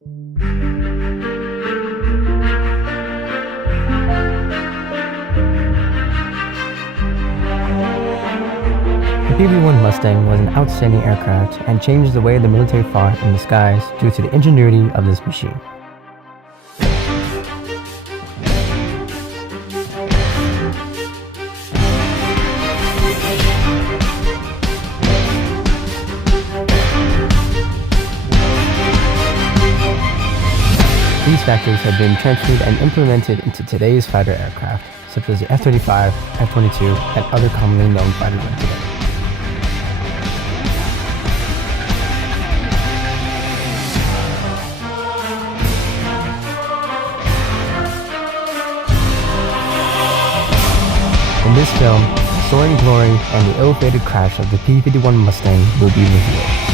The P-51 Mustang was an outstanding aircraft and changed the way the military fought in the skies due to the ingenuity of this machine. These factors have been transferred and implemented into today's fighter aircraft, such as the F-35, F-22, and other commonly known fighters of today. In this film, the soaring glory and the ill-fated crash of the P-51 Mustang will be revealed.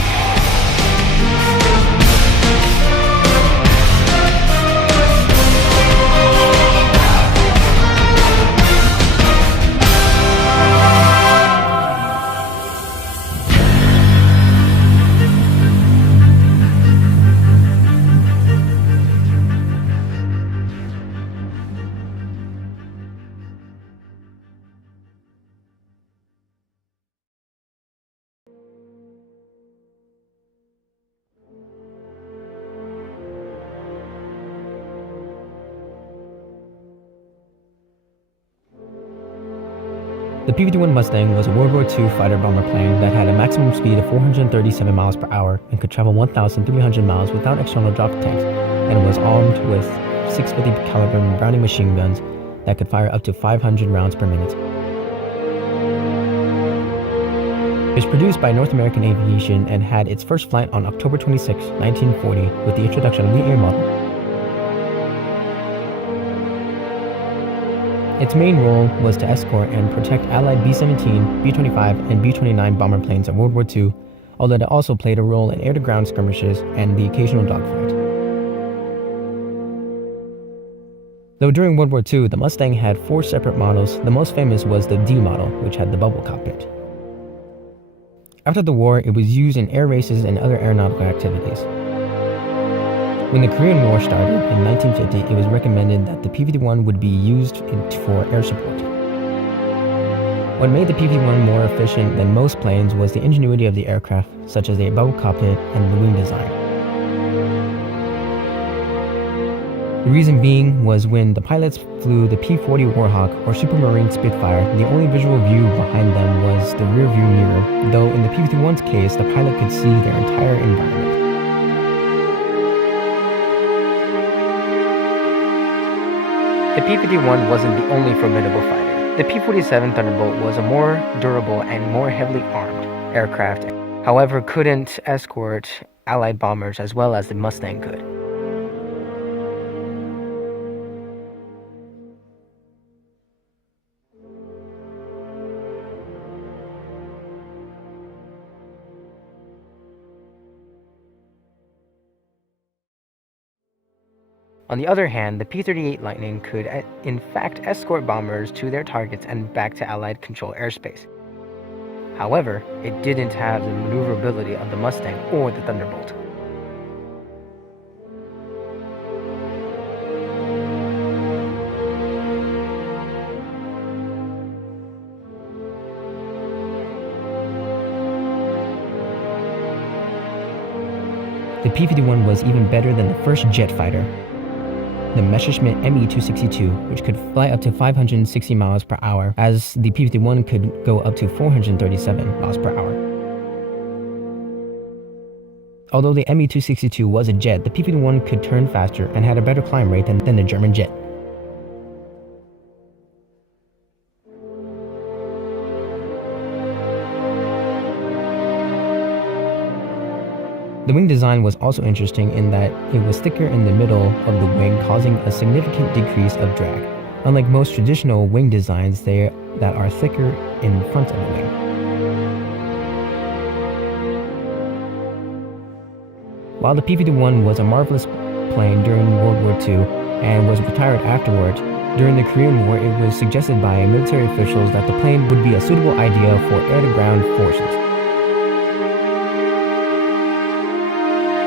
The P-51 Mustang was a World War II fighter-bomber plane that had a maximum speed of 437 miles per hour and could travel 1,300 miles without external drop tanks, and was armed with 650 caliber Browning machine guns that could fire up to 500 rounds per minute. It was produced by North American Aviation and had its first flight on October 26, 1940 with the introduction of the Air model. Its main role was to escort and protect Allied B-17, B-25, and B-29 bomber planes in World War II, although it also played a role in air-to-ground skirmishes and the occasional dogfight. Though during World War II, the Mustang had 4 separate models, the most famous was the D model, which had the bubble cockpit. After the war, it was used in air races and other aeronautical activities. When the Korean War started in 1950, it was recommended that the P-51 would be used for air support. What made the P-51 more efficient than most planes was the ingenuity of the aircraft, such as the bubble cockpit and the wing design. The reason being was when the pilots flew the P-40 Warhawk or Supermarine Spitfire, the only visual view behind them was the rear view mirror, though in the P-51's case, the pilot could see their entire environment. The P-51 wasn't the only formidable fighter. The P-47 Thunderbolt was a more durable and more heavily armed aircraft, however couldn't escort Allied bombers as well as the Mustang could. On the other hand, the P-38 Lightning could in fact escort bombers to their targets and back to Allied controlled airspace. However, it didn't have the maneuverability of the Mustang or the Thunderbolt. The P-51 was even better than the first jet fighter, the Messerschmitt Me-262, which could fly up to 560 miles per hour, as the P-51 could go up to 437 miles per hour. Although the Me-262 was a jet, the P-51 could turn faster and had a better climb rate than the German jet. The wing design was also interesting in that it was thicker in the middle of the wing, causing a significant decrease of drag, unlike most traditional wing designs that are thicker in front of the wing. While the P-51 was a marvelous plane during World War II and was retired afterwards, during the Korean War it was suggested by military officials that the plane would be a suitable idea for air-to-ground forces.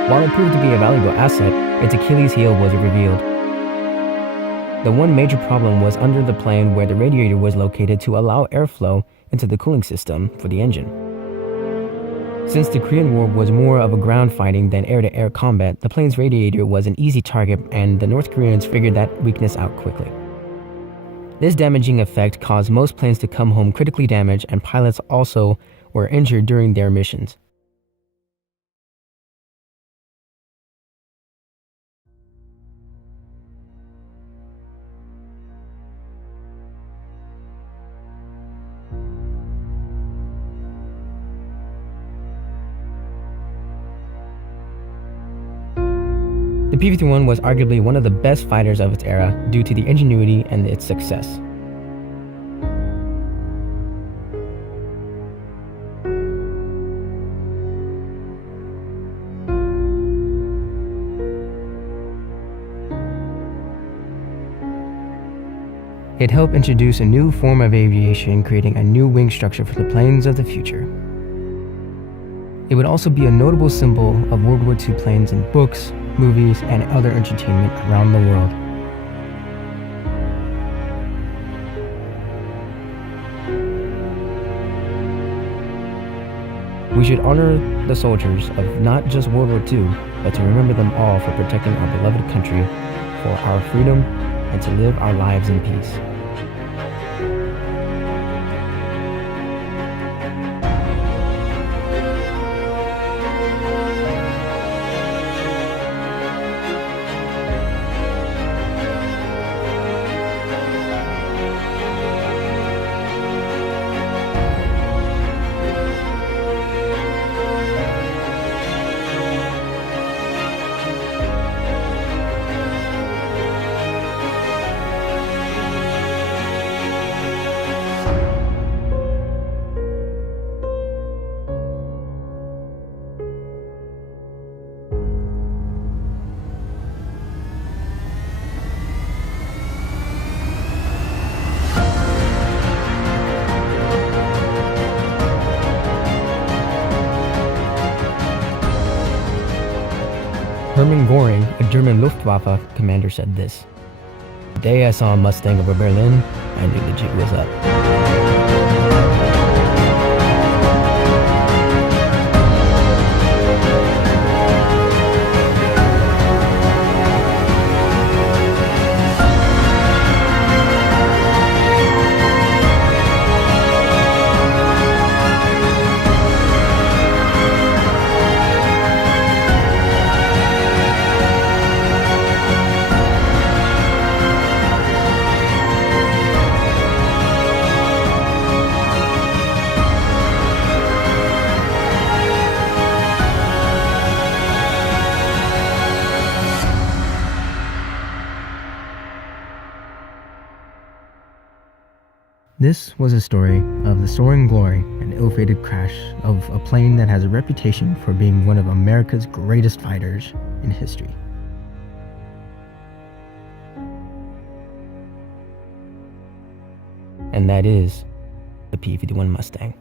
While it proved to be a valuable asset, its Achilles heel was revealed. The one major problem was under the plane where the radiator was located to allow airflow into the cooling system for the engine. Since the Korean War was more of a ground fighting than air-to-air combat, the plane's radiator was an easy target and the North Koreans figured that weakness out quickly. This damaging effect caused most planes to come home critically damaged, and pilots also were injured during their missions. The P-51 was arguably one of the best fighters of its era due to the ingenuity and its success. It helped introduce a new form of aviation, creating a new wing structure for the planes of the future. It would also be a notable symbol of World War II planes in books, movies, and other entertainment around the world. We should honor the soldiers of not just World War II, but to remember them all for protecting our beloved country, for our freedom, and to live our lives in peace. Hermann Göring, a German Luftwaffe commander, said this: "The day I saw a Mustang over Berlin, I knew the jig was up." This was a story of the soaring glory and ill-fated crash of a plane that has a reputation for being one of America's greatest fighters in history. And that is the P-51 Mustang.